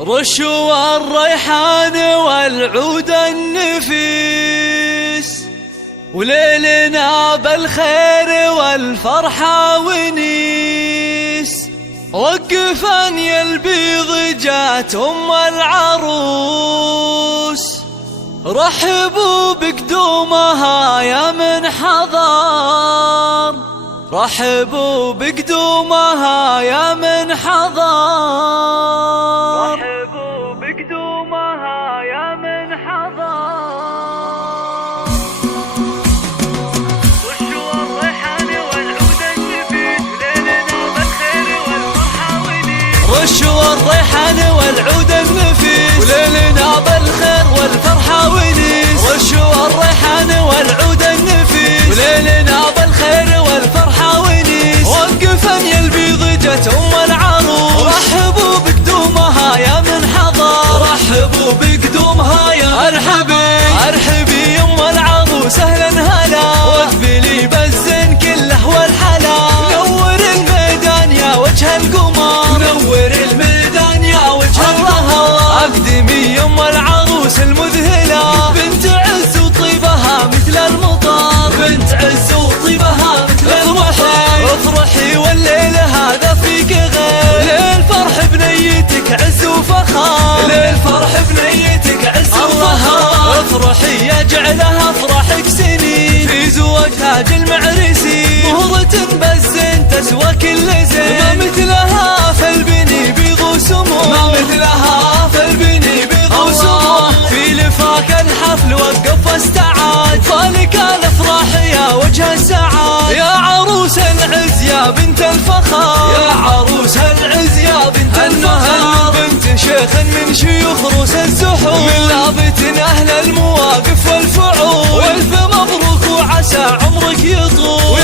رشوا الريحان والعود النفيس، وليلنا بالخير والفرحة ونيس. وقفان يا البيض جات أم العروس، رحبوا بقدومها يا من حضر، رحبوا بقدومها يا من حضر، رحبوا بقدومها يا من حضر. رشوا الريحان والعود النفيس، ليلنا بالخير والفرحة ونيس. رشوا الريحان والعود النفيس، وليلنا بالخير والفرحة ونيس. رشوا الريحان والعود النفيس، وليلنا بالخير والفرحة ونيس. وقفا يا البيض جت أم العروس، رحبوا بقدومها يا من حضر، رحبوا بقدومها يا ارحبي ارحبي يم العروس اهلا هلا. واقبلي بالزين كله والحلا، نور الميدان يا وجه القمر، نور الميدان يا وجه القمر. اقدمي يم العروس المذهله، بنت عز وطيبها مثل المطر، بنت عز وطيبها مثل المطر. افرحي والليل هذا فيك غير، ليل فرح بنيتك عز وفخر، ليل فرح بنيتك عز وفخر. افرحي يا جعلها افرحك سنين، في زواج تاج المعرسين. مهرة بالزين تسوى كل زين، ما مثلها في البني بيض سمو، ما مثلها في البني بيض سمو. في لفاك الحفل وقف واستعاد، فالك الافراح يا وجه السعاد. يا عروس العز يا بنت الفخر، يا عروس العز يا بنت الفخر. بنت شيخ من شيوخ روس الزحور، من لابت اهل المواقف والفعول. والف مبروك وعسى عمرك يطول.